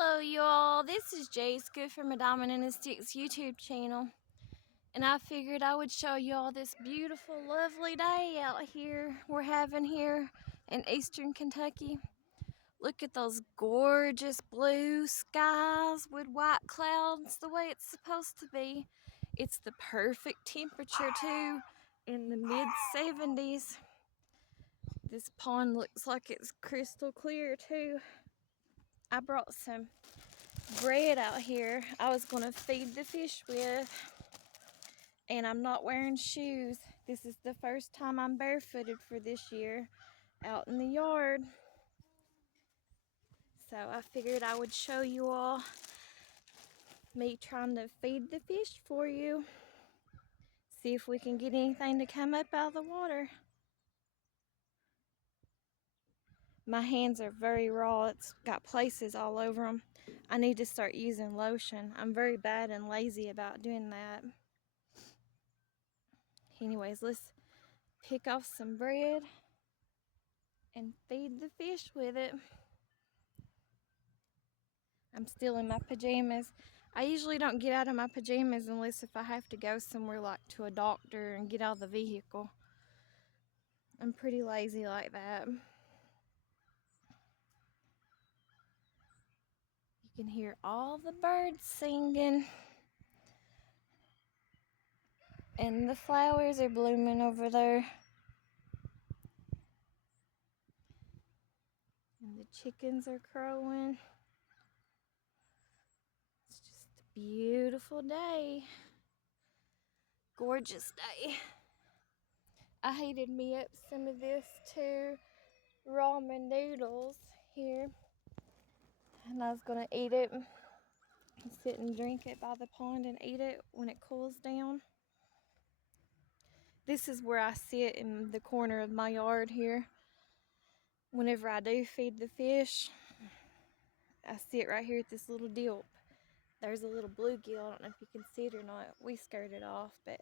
Hello y'all, this is Jace, good from a Diamond and a Sticks YouTube channel, and I figured I would show y'all this beautiful lovely day out here we're having here in eastern Kentucky. Look at those gorgeous blue skies with white clouds the way it's supposed to be. It's the perfect temperature too, in the mid 70s. This pond looks like it's crystal clear too. I brought some bread out here I was gonna feed the fish with, and I'm not wearing shoes. This is the first time I'm barefooted for this year out in the yard, so I figured I would show you all me trying to feed the fish for you, see if we can get anything to come up out of the water. My hands are very raw. It's got places all over them. I need to start using lotion. I'm very bad and lazy about doing that. Anyways, let's pick off some bread and feed the fish with it. I'm still in my pajamas. I usually don't get out of my pajamas unless if I have to go somewhere like to a doctor and get out of the vehicle. I'm pretty lazy like that. You can hear all the birds singing. And the flowers are blooming over there. And the chickens are crowing. It's just a beautiful day. Gorgeous day. I heated me up some of this too. Ramen noodles here, and I was gonna eat it, sit and drink it by the pond and eat it when it cools down. This is where I sit in the corner of my yard here. Whenever I do feed the fish, I sit right here at this little dilp. There's a little bluegill. I don't know if you can see it or not. We scared it off, but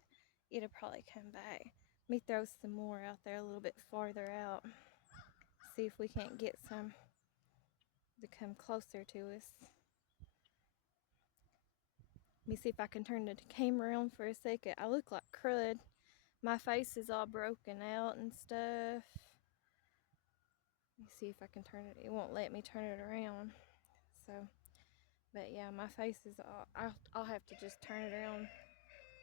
it'll probably come back. Let me throw some more out there a little bit farther out. See if we can't get some to come closer to us. Let me see if I can turn the camera around for a second. I look like crud. My face is all broken out and stuff. Let me see if I can turn it. It won't let me turn it around. So, but yeah, my face is all, I'll have to just turn it around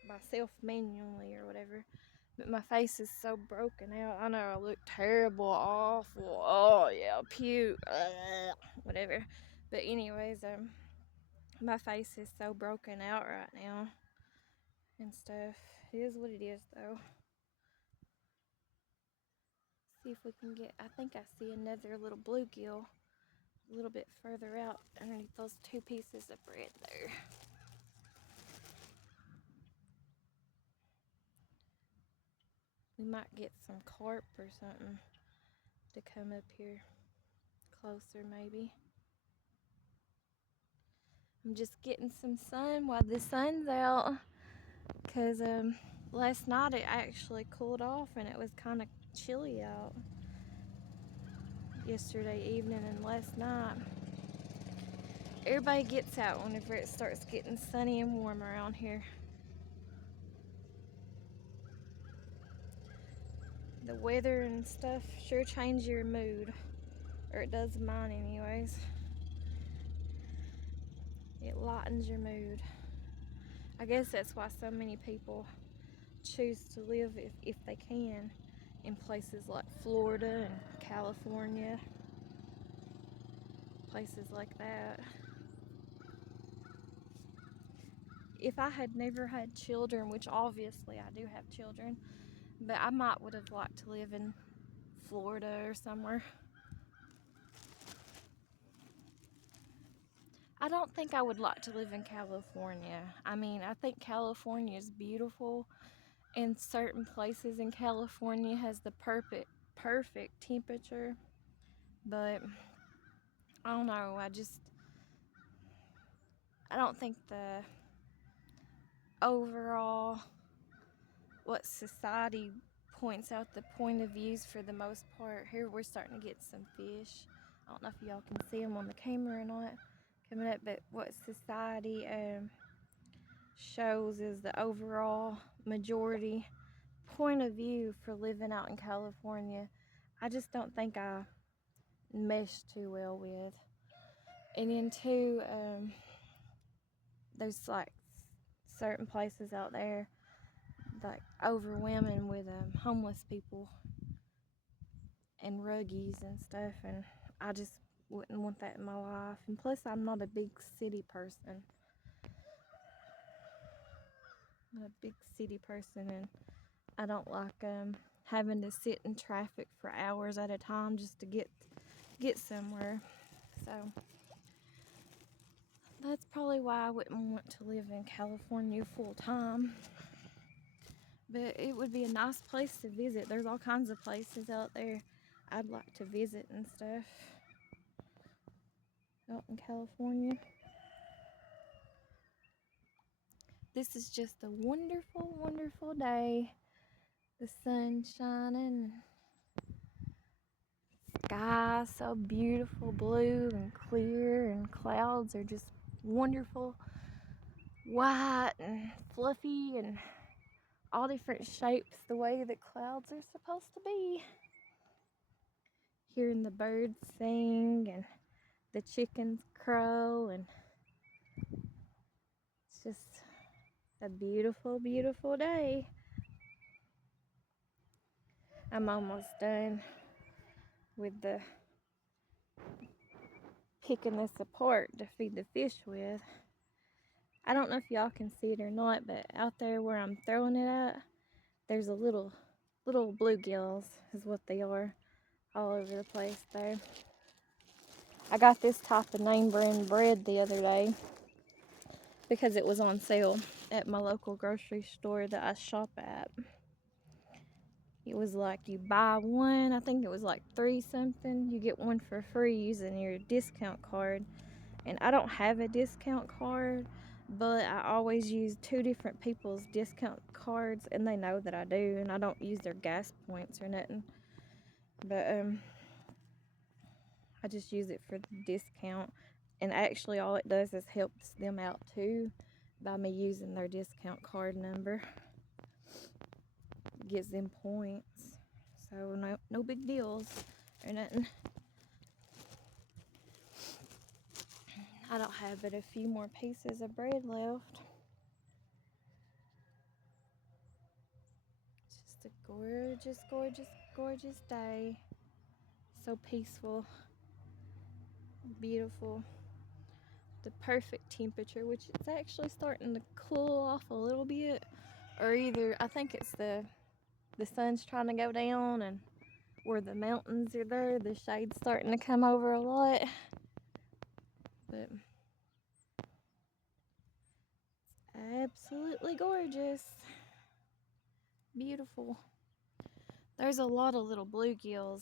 myself manually or whatever. But my face is so broken out. I know I look terrible, awful. Oh yeah, puke, whatever. But anyways, my face is so broken out right now and stuff. It is what it is though. See if we can get, I think I see another little bluegill a little bit further out underneath those two pieces of bread there. We might get some carp or something to come up here closer maybe. I'm just getting some sun while the sun's out, because last night it actually cooled off and it was kind of chilly out yesterday evening and last night. Everybody gets out whenever it starts getting sunny and warm around here. The weather and stuff sure change your mood, or it does mine anyways. It lightens your mood. I guess that's why so many people choose to live, if they can, in places like Florida and California, places like that. If I had never had children, which obviously I do have children, but I might would have liked to live in Florida or somewhere. I don't think I would like to live in California. I mean, I think California is beautiful, and certain places in California has the perfect temperature, but I don't know, I don't think the overall, what society points out, the point of views for the most part. Here we're starting to get some fish. I don't know if y'all can see them on the camera or not, coming up, but what society shows is the overall majority point of view for living out in California. I just don't think I mesh too well with. And then too, there's like certain places out there like overwhelming with homeless people and ruggies and stuff, and I just wouldn't want that in my life. And plus, I'm not a big city person. I'm a big city person, and I don't like having to sit in traffic for hours at a time just to get somewhere. So that's probably why I wouldn't want to live in California full time. But it would be a nice place to visit. There's all kinds of places out there I'd like to visit and stuff out in California. This is just a wonderful, wonderful day. The sun's shining. Sky so beautiful, blue and clear, and clouds are just wonderful, white and fluffy and all different shapes, the way that clouds are supposed to be. Hearing the birds sing and the chickens crow, and it's just a beautiful, beautiful day. I'm almost done with the picking this apart to feed the fish with. I don't know if y'all can see it or not, but out there where I'm throwing it at, there's a little bluegills is what they are, all over the place there. I got this type of name brand bread the other day because it was on sale at my local grocery store that I shop at. It was like you buy one, I think it was like 3 something, you get one for free using your discount card. And I don't have a discount card, but I always use 2 different people's discount cards, and they know that I do, and I don't use their gas points or nothing. But I just use it for the discount, and actually all it does is helps them out too by me using their discount card number. It gives them points, so no big deals or nothing. I don't have but a few more pieces of bread left. Just a gorgeous, gorgeous, gorgeous day. So peaceful, beautiful. The perfect temperature, which it's actually starting to cool off a little bit, or either I think it's the sun's trying to go down, and where the mountains are there, the shade's starting to come over a lot. But absolutely gorgeous, beautiful. There's a lot of little bluegills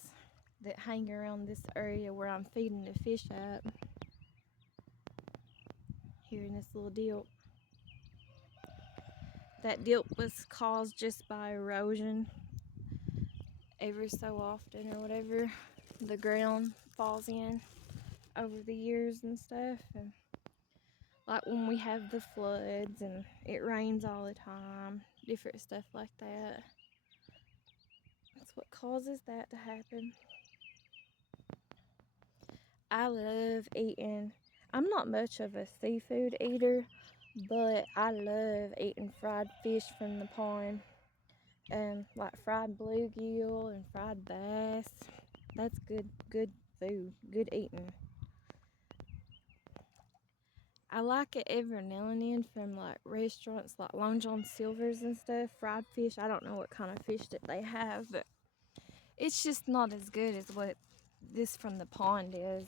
that hang around this area where I'm feeding the fish at. Here in this little dilp. That dilp was caused just by erosion. Every so often or whatever, the ground falls in over the years and stuff. And like when we have the floods and it rains all the time, different stuff like that. That's what causes that to happen. I love eating. I'm not much of a seafood eater, but I love eating fried fish from the pond. Like fried bluegill and fried bass. That's good food, good eating. I like it every now and then from like restaurants like Long John Silver's and stuff. Fried fish, I don't know what kind of fish that they have, but it's just not as good as what this from the pond is.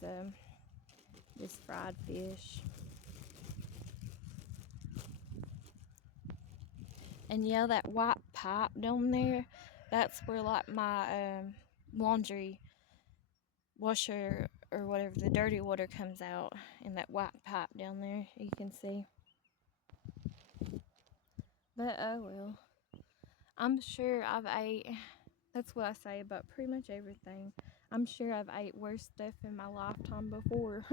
This fried fish. And yeah, that white pipe down there, that's where like my laundry washer or whatever, the dirty water comes out in that white pipe down there, you can see. But oh well. I'm sure I've ate, that's what I say about pretty much everything. I'm sure I've ate worse stuff in my lifetime before.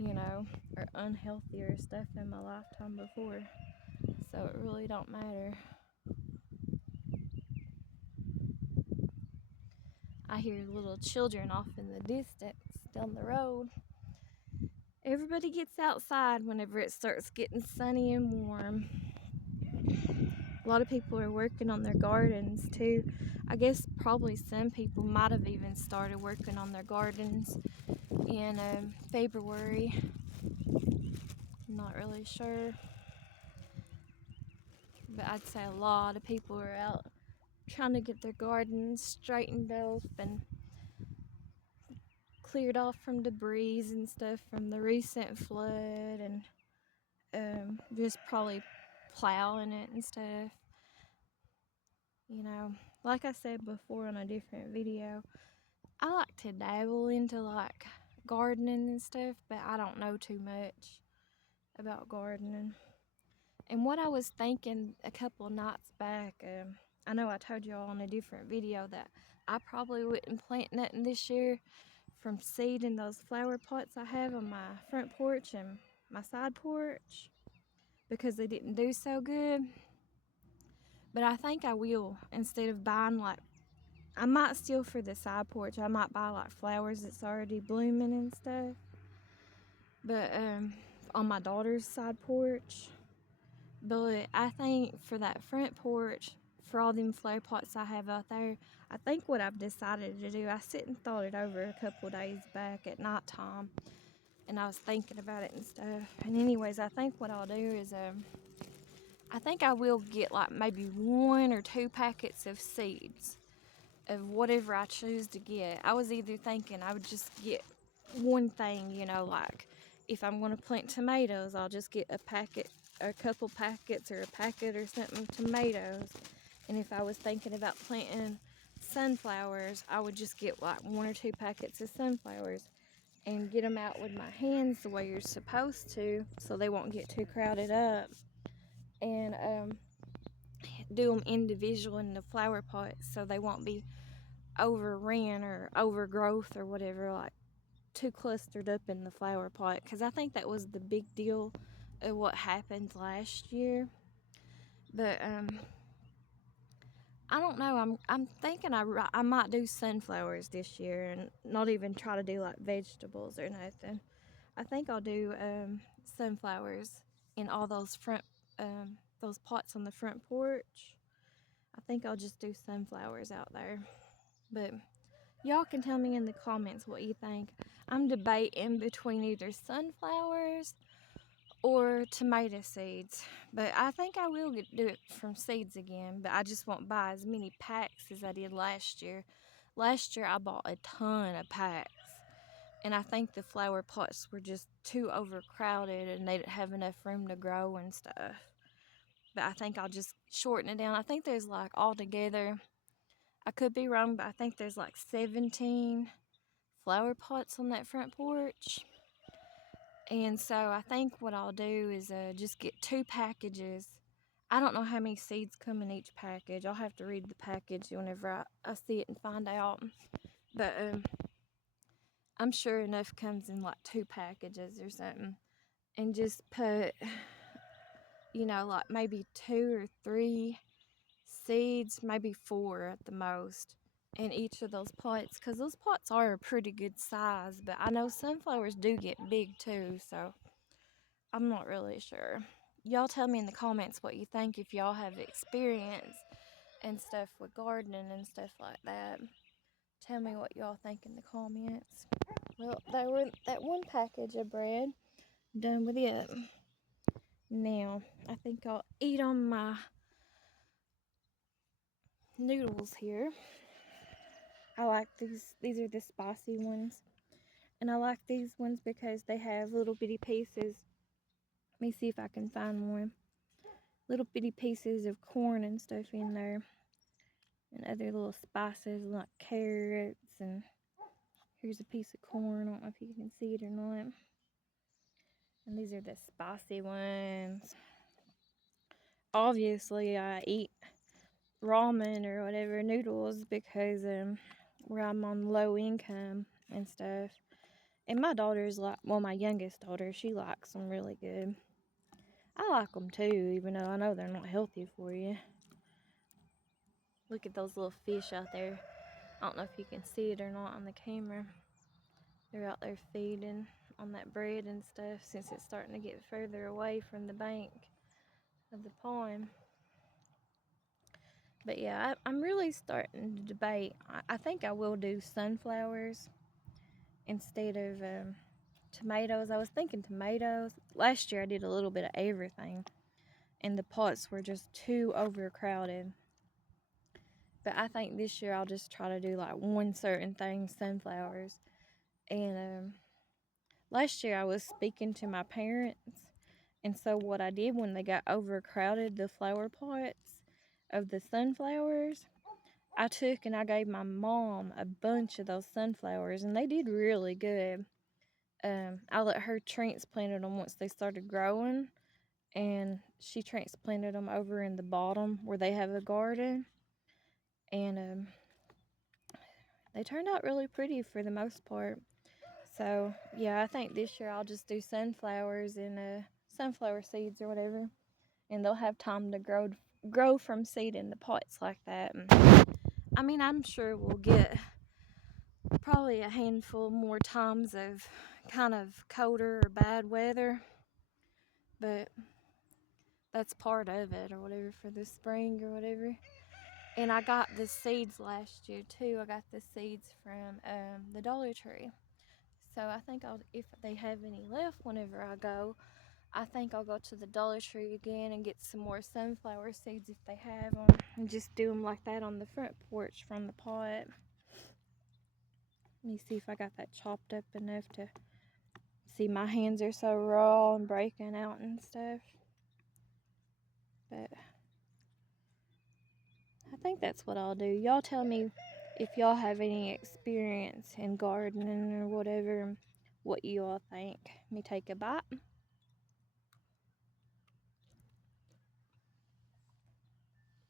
you know, or unhealthier stuff in my lifetime before. So it really don't matter. I hear little children off in the distance down the road. Everybody gets outside whenever it starts getting sunny and warm. A lot of people are working on their gardens too. I guess probably some people might have even started working on their gardens in February. I'm not really sure. But I'd say a lot of people are out trying to get their gardens straightened up and cleared off from debris and stuff from the recent flood, and just probably plowing it and stuff. You know, like I said before on a different video, I like to dabble into like gardening and stuff, but I don't know too much about gardening. And what I was thinking a couple of nights back, I know I told y'all on a different video that I probably wouldn't plant nothing this year from seed in those flower pots I have on my front porch and my side porch because they didn't do so good. But I think I will, instead of buying like, I might steal for the side porch. I might buy like flowers that's already blooming and stuff. But on my daughter's side porch. But I think for that front porch, for all them flower pots I have out there, I think what I've decided to do, I sit and thought it over a couple of days back at nighttime, and I was thinking about it and stuff. And anyways, I think what I'll do is, I think I will get like maybe 1 or 2 packets of seeds of whatever I choose to get. I was either thinking I would just get one thing, you know, like if I'm going to plant tomatoes, I'll just get a packet, or a couple packets, or a packet or something of tomatoes. And if I was thinking about planting sunflowers, I would just get like 1 or 2 packets of sunflowers and get them out with my hands the way you're supposed to, so they won't get too crowded up. And do them individual in the flower pots so they won't be overran or overgrowth or whatever, like too clustered up in the flower pot, because I think that was the big deal of what happened last year. But I don't know, I'm thinking I might do sunflowers this year and not even try to do like vegetables or nothing. I think I'll do sunflowers in all those front those pots on the front porch. I think I'll just do sunflowers out there. But y'all can tell me in the comments what you think. I'm debating between either sunflowers or tomato seeds. But I think I will do it from seeds again. But I just won't buy as many packs as I did last year. Last year I bought a ton of packs. And I think the flower pots were just too overcrowded and they didn't have enough room to grow and stuff. But I think I'll just shorten it down. I think there's like altogether, I could be wrong, but I think there's like 17 flower pots on that front porch. And so I think what I'll do is just get 2 packages. I don't know how many seeds come in each package. I'll have to read the package whenever I see it and find out. But I'm sure enough comes in like 2 packages or something. And just put, you know, like maybe 2 or 3 seeds, maybe 4 at the most, in each of those pots, because those pots are a pretty good size. But I know sunflowers do get big too, so I'm not really sure. Y'all tell me in the comments what you think, if y'all have experience and stuff with gardening and stuff like that. Tell me what y'all think in the comments. Well, that 1 package of bread, done with it. Now, I think I'll eat on my noodles here. I like these. These are the spicy ones. And I like these ones because they have little bitty pieces. Let me see if I can find one. Little bitty pieces of corn and stuff in there. And other little spices like carrots. And here's a piece of corn. I don't know if you can see it or not. And these are the spicy ones. Obviously, I eat ramen or whatever, noodles, because where I'm on low income and stuff. And my daughter's like, well, my youngest daughter, she likes them really good. I like them too, even though I know they're not healthy for you. Look at those little fish out there. I don't know if you can see it or not on the camera. They're out there feeding on that bread and stuff since it's starting to get further away from the bank of the pond. But yeah, I'm really starting to debate. I think I will do sunflowers instead of tomatoes. I was thinking tomatoes. Last year I did a little bit of everything, and the pots were just too overcrowded. But I think this year I'll just try to do like one certain thing, sunflowers. And last year I was speaking to my parents, and so what I did when they got overcrowded, the flower pots of the sunflowers, I took and I gave my mom a bunch of those sunflowers, and they did really good. I let her transplant them once they started growing, and she transplanted them over in the bottom where they have a garden, and they turned out really pretty for the most part. So yeah, I think this year I'll just do sunflowers and sunflower seeds or whatever, and they'll have time to grow from seed in the pots like that. And, I mean, I'm sure we'll get probably a handful more times of kind of colder or bad weather, but that's part of it or whatever for the spring or whatever. And I got the seeds last year too. I got the seeds from the Dollar Tree. So I think if they have any left whenever I go, I think I'll go to the Dollar Tree again and get some more sunflower seeds if they have them, and just do them like that on the front porch from the pot. Let me see if I got that chopped up enough to see. My hands are so raw and breaking out and stuff. But I think that's what I'll do. Y'all tell me if y'all have any experience in gardening or whatever, what you all think. Let me take a bite.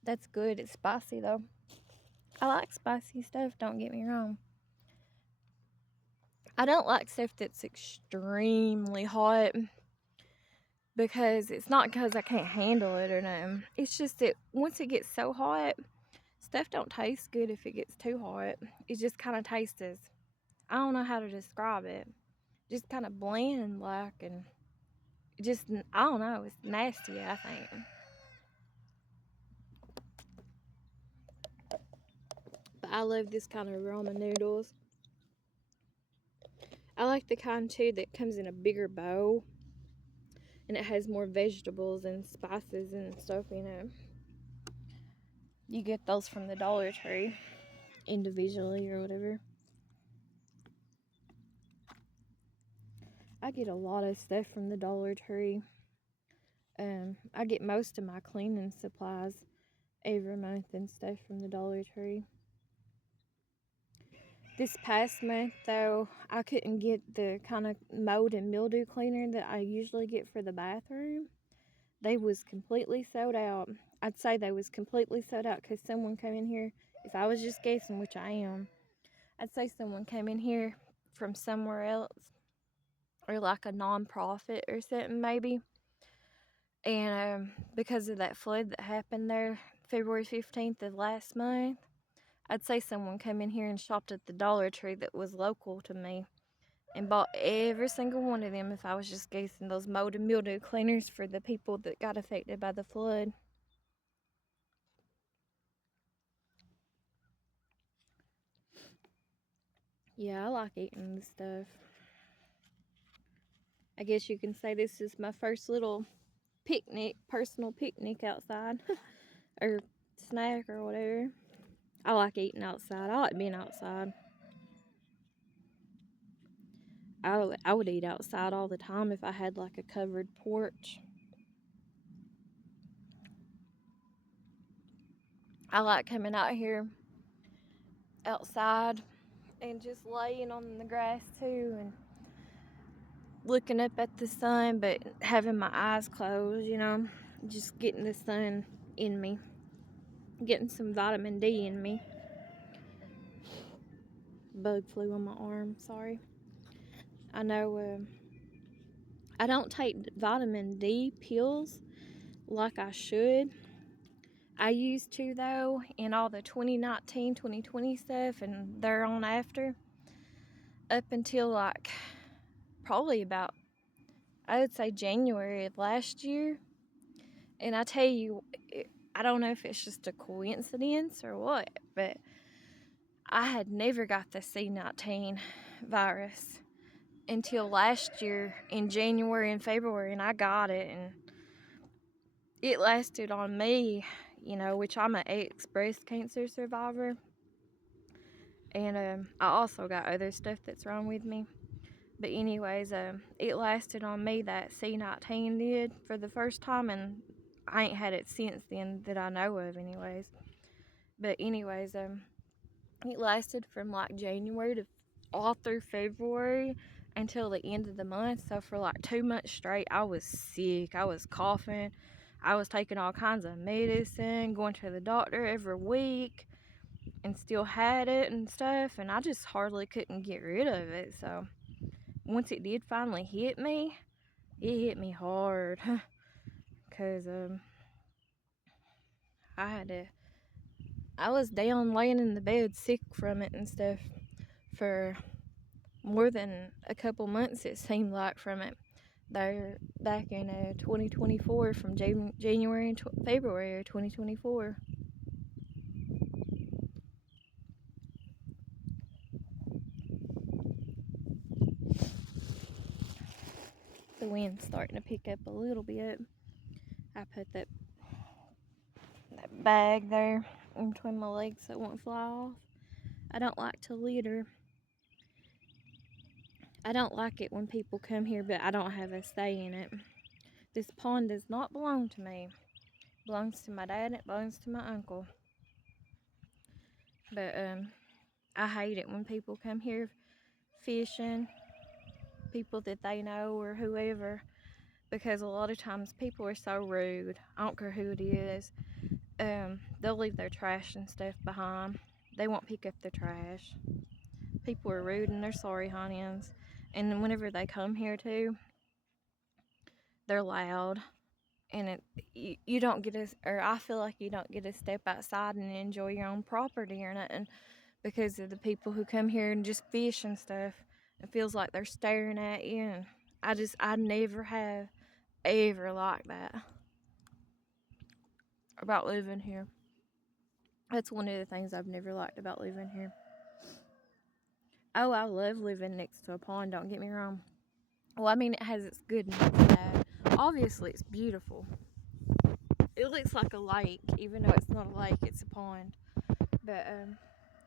That's good. It's spicy though. I like spicy stuff, don't get me wrong. I don't like stuff that's extremely hot, because it's not because I can't handle it or nothing. It's just that once it gets so hot, stuff don't taste good if it gets too hot. It just kind of tastes as, I don't know how to describe it. Just kind of bland like, and just, I don't know, it's nasty, I think. But I love this kind of ramen noodles. I like the kind too that comes in a bigger bowl, and it has more vegetables and spices and stuff in it. You get those from the Dollar Tree individually or whatever. I get a lot of stuff from the Dollar Tree. I get most of my cleaning supplies every month and stuff from the Dollar Tree. This past month, though, I couldn't get the kind of mold and mildew cleaner that I usually get for the bathroom. They was completely sold out. I'd say they was completely sold out because someone came in here. If I was just guessing, which I am, I'd say someone came in here from somewhere else, or like a non-profit or something maybe. And because of that flood that happened there February 15th of last month, I'd say someone came in here and shopped at the Dollar Tree that was local to me and bought every single one of them, if I was just guessing, those mold and mildew cleaners for the people that got affected by the flood. Yeah, I like eating this stuff. I guess you can say this is my first little picnic, personal picnic outside, or snack or whatever. I like eating outside. I like being outside. I would eat outside all the time if I had like a covered porch. I like coming out here outside and just laying on the grass too and looking up at the sun, but having my eyes closed, just getting the sun in me, getting some vitamin D in me. Bug flew on my arm, sorry. I know I don't take vitamin D pills like I should. I used to, though, in all the 2019, 2020 stuff and there on after, up until like probably about, I would say, January of last year. And I tell you, I don't know if it's just a coincidence or what, but I had never got the C19 virus until last year in January and February, and I got it, and it lasted on me, which I'm an ex breast cancer survivor, and I also got other stuff that's wrong with me. But anyways, it lasted on me, that C19 did, for the first time, and I ain't had it since then that I know of, anyways. But anyways, it lasted from like January to all through February until the end of the month. So for like 2 months straight, I was sick. I was coughing. I was taking all kinds of medicine, going to the doctor every week, and still had it and stuff. And I just hardly couldn't get rid of it. So once it did finally hit me, it hit me hard. Because I was down laying in the bed sick from it and stuff for more than a couple months, it seemed like, from it. There, back in 2024, from January and February of 2024. The wind's starting to pick up a little bit. I put that bag there in between my legs so it won't fly off. I don't like to litter. I don't like it when people come here, but I don't have a say in it. This pond does not belong to me. It belongs to my dad and it belongs to my uncle. But I hate it when people come here fishing, people that they know or whoever, because a lot of times people are so rude. I don't care who it is. They'll leave their trash and stuff behind. They won't pick up the trash. People are rude and they're sorry honeyans. And then whenever they come here too, they're loud. And you don't get or I feel like you don't get to step outside and enjoy your own property or nothing, because of the people who come here and just fish and stuff. It feels like they're staring at you, and I never have ever liked that about living here. That's one of the things I've never liked about living here. Oh, I love living next to a pond, don't get me wrong. Well, I mean, it has its good and its bad. Obviously, it's beautiful. It looks like a lake, even though it's not a lake, it's a pond. But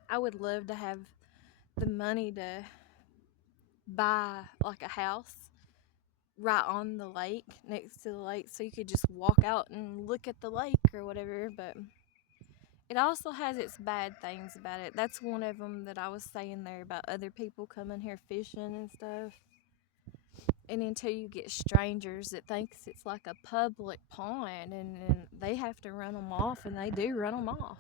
I would love to have the money to buy like a house right on the lake, next to the lake, so you could just walk out and look at the lake or whatever. But it also has its bad things about it. That's one of them that I was saying there, about other people coming here fishing and stuff. And until you get strangers that thinks it's like a public pond, and they have to run them off, and they do run them off,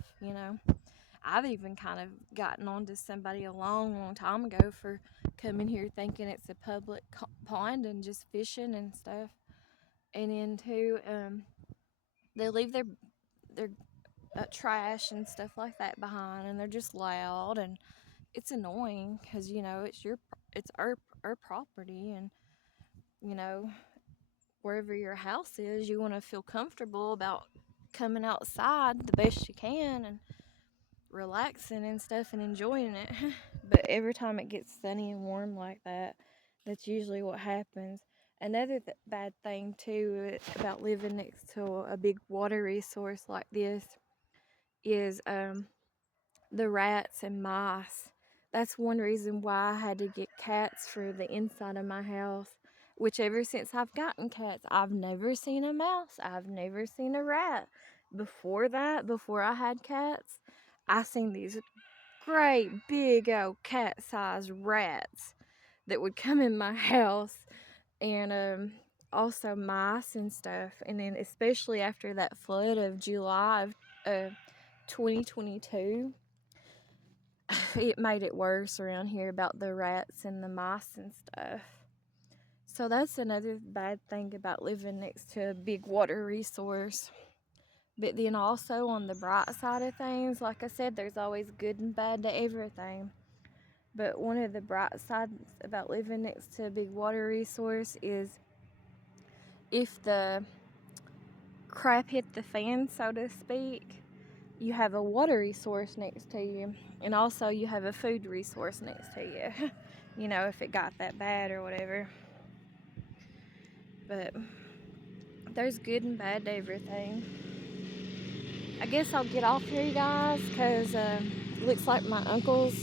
I've even kind of gotten on to somebody a long time ago for coming here thinking it's a public pond and just fishing and stuff. And then too, they leave their trash and stuff like that behind, and they're just loud, and it's annoying because it's our property, and wherever your house is, you want to feel comfortable about coming outside the best you can and relaxing and stuff and enjoying it. But every time it gets sunny and warm like that, that's usually what happens. Another bad thing too about living next to a big water resource like this is the rats and mice. That's one reason why I had to get cats for the inside of my house. Which ever since I've gotten cats, I've never seen a mouse. I've never seen a rat. Before that, before I had cats, I seen these great big old cat-sized rats that would come in my house, and also mice and stuff. And then especially after that flood of July of 2022, it made it worse around here about the rats and the mice and stuff. So that's another bad thing about living next to a big water resource. But then also on the bright side of things, like I said, there's always good and bad to everything. But one of the bright sides about living next to a big water resource is if the crap hit the fan, so to speak, you have a water resource next to you, and also you have a food resource next to you. You know, if it got that bad or whatever. But there's good and bad to everything. I guess I'll get off here, you guys, because looks like my uncle's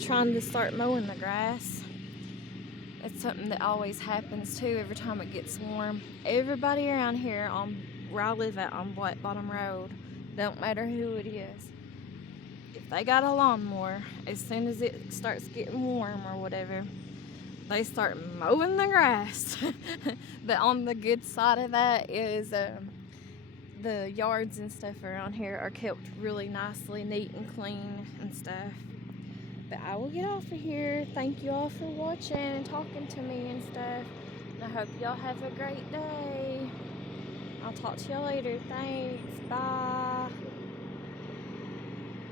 trying to start mowing the grass. It's something that always happens too every time it gets warm. Everybody around here on where I live at on Black Bottom Road, don't matter who it is, if they got a lawnmower, as soon as it starts getting warm or whatever, they start mowing the grass. But on the good side of that is the yards and stuff around here are kept really nicely neat and clean and stuff. But I will get off of here. Thank you all for watching and talking to me and stuff. And I hope y'all have a great day. I'll talk to y'all later. Thanks. Bye.